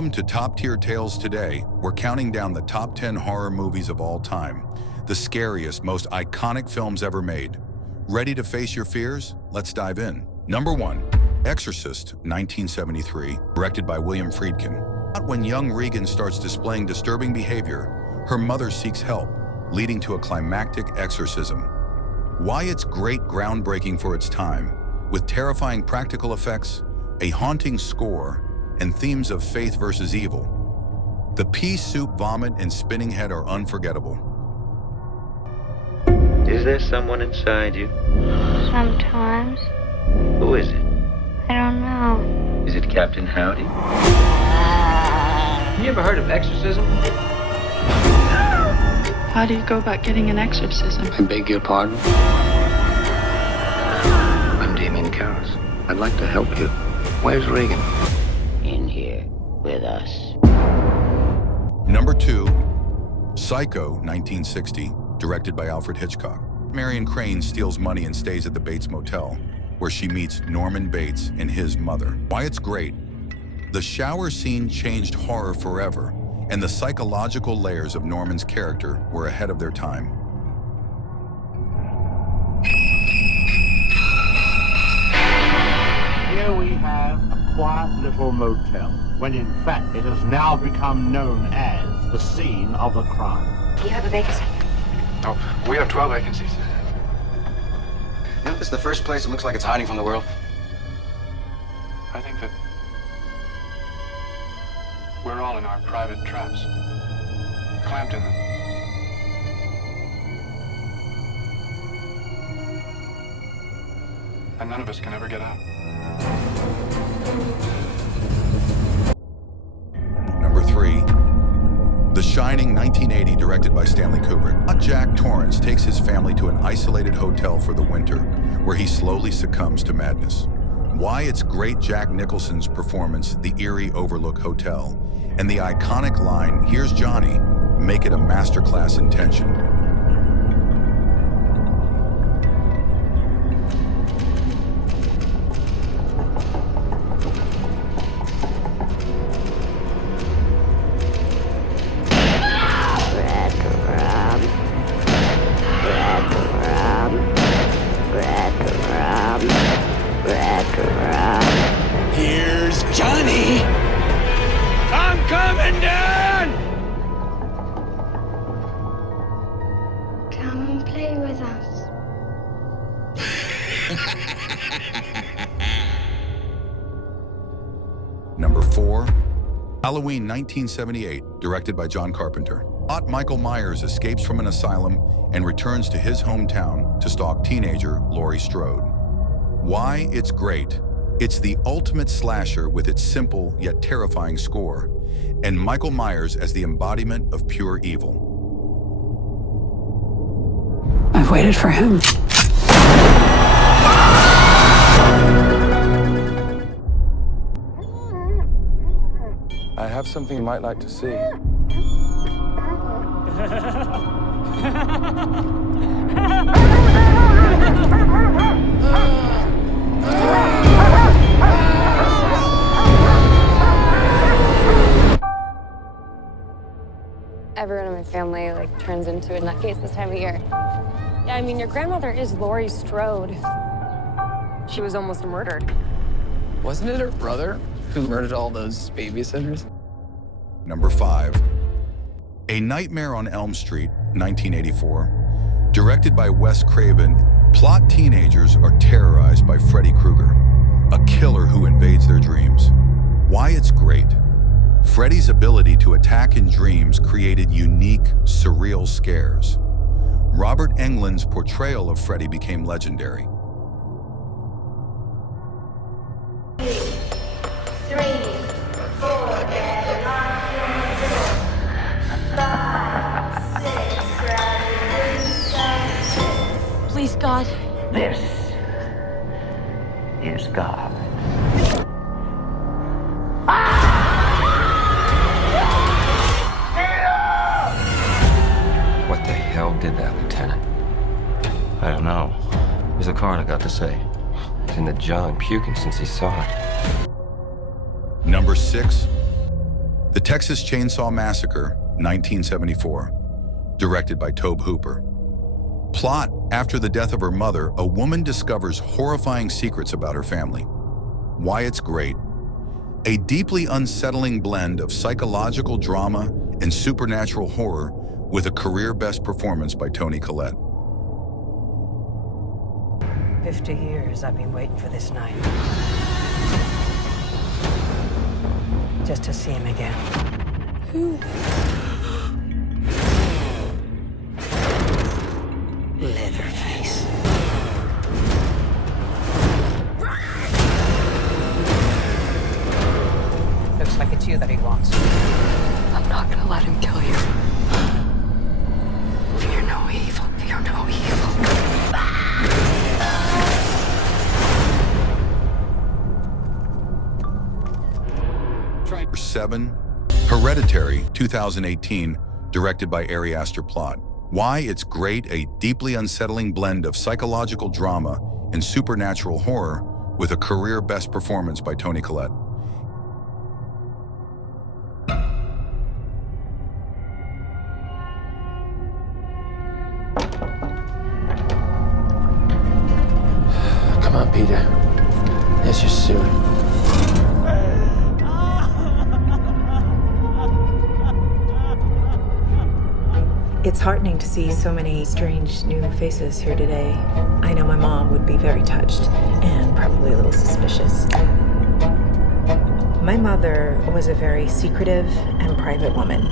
Welcome to Top Tier Tales. Today, we're counting down the top 10 horror movies of all time. The scariest, most iconic films ever made. Ready to face your fears? Let's dive in. Number 1. Exorcist, 1973, directed by William Friedkin. When young Regan starts displaying disturbing behavior, her mother seeks help, leading to a climactic exorcism. Why it's great, groundbreaking for its time, with terrifying practical effects, a haunting score, and themes of faith versus evil. The pea soup, vomit, and spinning head are unforgettable. Is there someone inside you? Sometimes. Who is it? I don't know. Is it Captain Howdy? You ever heard of exorcism? How do you go about getting an exorcism? I beg your pardon? I'm Damien Karras. I'd like to help you. Where's Regan? In here with us. Number 2. Psycho, 1960, directed by Alfred Hitchcock. Marion Crane steals money and stays at the Bates Motel, where she meets Norman Bates and his mother. Why it's great? The shower scene changed horror forever, and the psychological layers of Norman's character were ahead of their time. Here we have a quiet little motel, when in fact it has now become known as the scene of a crime. Do you have a vacancy? Oh, we have 12 vacancies. Isn't this the first place that looks like it's hiding from the world? I think that we're all in our private traps, clamped in them. And none of us can ever get out. Number 3. The Shining, 1980, directed by Stanley Kubrick. Jack Torrance takes his family to an isolated hotel for the winter, where he slowly succumbs to madness. Why it's great? Jack Nicholson's performance, the eerie Overlook Hotel, and the iconic line, "Here's Johnny," make it a masterclass in tension. Here's Johnny! I'm coming down! Come and play with us. Number 4. Halloween, 1978, directed by John Carpenter. Michael Myers escapes from an asylum and returns to his hometown to stalk teenager Laurie Strode. Why it's great? It's the ultimate slasher with its simple yet terrifying score, and Michael Myers as the embodiment of pure evil. I've waited for him. I have something you might like to see. Everyone in my family turns into a nutcase this time of year. Yeah, I mean, your grandmother is Laurie Strode. She was almost murdered. Wasn't it her brother who murdered all those babysitters? Number 5. A Nightmare on Elm Street, 1984, directed by Wes Craven. Plot: teenagers are terrorized by Freddy Krueger, a killer who invades their dreams. Why it's great? Freddy's ability to attack in dreams created unique, surreal scares. Robert Englund's portrayal of Freddy became legendary. 3, 4, 5, 6, Please, God. This is God. What the hell did that, Lieutenant? I don't know. What's the coroner got to say? He's in the jaw and puking since he saw it. Number 6. The Texas Chainsaw Massacre, 1974, directed by Tobe Hooper. Plot: after the death of her mother, a woman discovers horrifying secrets about her family. Why it's great. A deeply unsettling blend of psychological drama and supernatural horror with a career best performance by Toni Collette. 50 years I've been waiting for this night. Just to see him again. Who? Leatherface. Looks like it's you that he wants. I'm not gonna let him kill you. Fear no evil. Fear no evil. 7. Hereditary, 2018, directed by Ari Aster. Plot: why it's great. A deeply unsettling blend of psychological drama and supernatural horror with a career best performance by Toni Collette. Come on, Peter. Here's your suit. It's heartening to see so many strange new faces here today. I know my mom would be very touched and probably a little suspicious. My mother was a very secretive and private woman.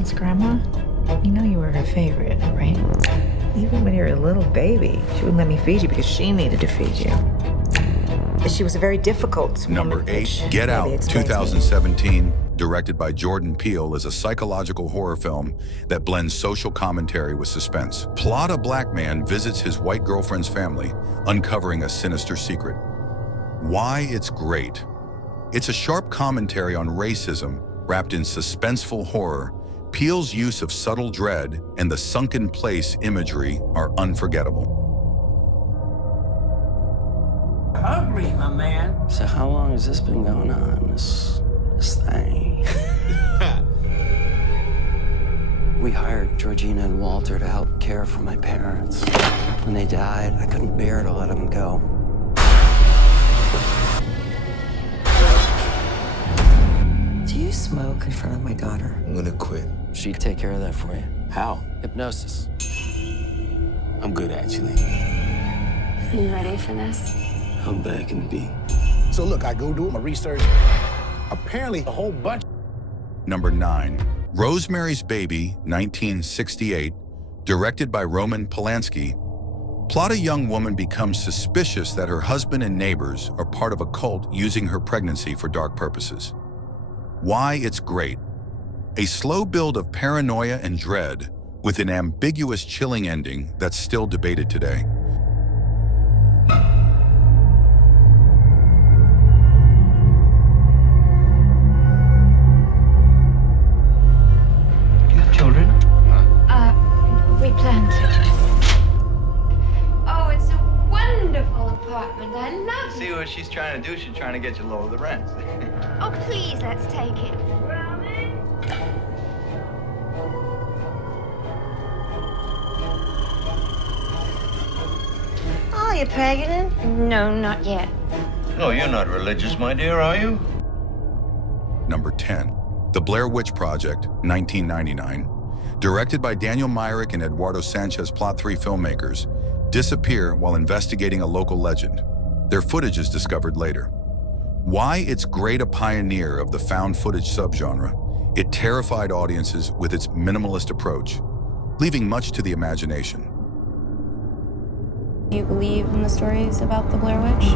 It's Grandma. You know you were her favorite, right? Even when you were a little baby, she wouldn't let me feed you because she needed to feed you. She was a very difficult woman. Number 8, Get Out, 2017, directed by Jordan Peele, is a psychological horror film that blends social commentary with suspense. Plot: a black man visits his white girlfriend's family, uncovering a sinister secret. Why it's great. It's a sharp commentary on racism wrapped in suspenseful horror. Peele's use of subtle dread and the sunken place imagery are unforgettable. Hungry, my man. So how long has this been going on, this thing? We hired Georgina and Walter to help care for my parents. When they died, I couldn't bear to let them go. Do you smoke in front of my daughter? I'm gonna quit. She'd take care of that for you. How? Hypnosis. I'm good, actually. You ready for this? I'm back in the beat. So look, I go do my research. Apparently a whole bunch. Number 9, Rosemary's Baby, 1968, directed by Roman Polanski. Plot: a young woman becomes suspicious that her husband and neighbors are part of a cult using her pregnancy for dark purposes. Why it's great. A slow build of paranoia and dread with an ambiguous, chilling ending that's still debated today. Children? We planned to. Oh, it's a wonderful apartment. I love it. See what she's trying to do? She's trying to get you to lower the rent. Oh, please, let's take it. Oh, you pregnant? No, not yet. No, you're not religious, my dear, are you? Number 10, The Blair Witch Project, 1999, directed by Daniel Myrick and Eduardo Sanchez. Plot: 3 filmmakers disappear while investigating a local legend. Their footage is discovered later. Why it's great. A pioneer of the found footage subgenre, it terrified audiences with its minimalist approach, leaving much to the imagination. Do you believe in the stories about the Blair Witch?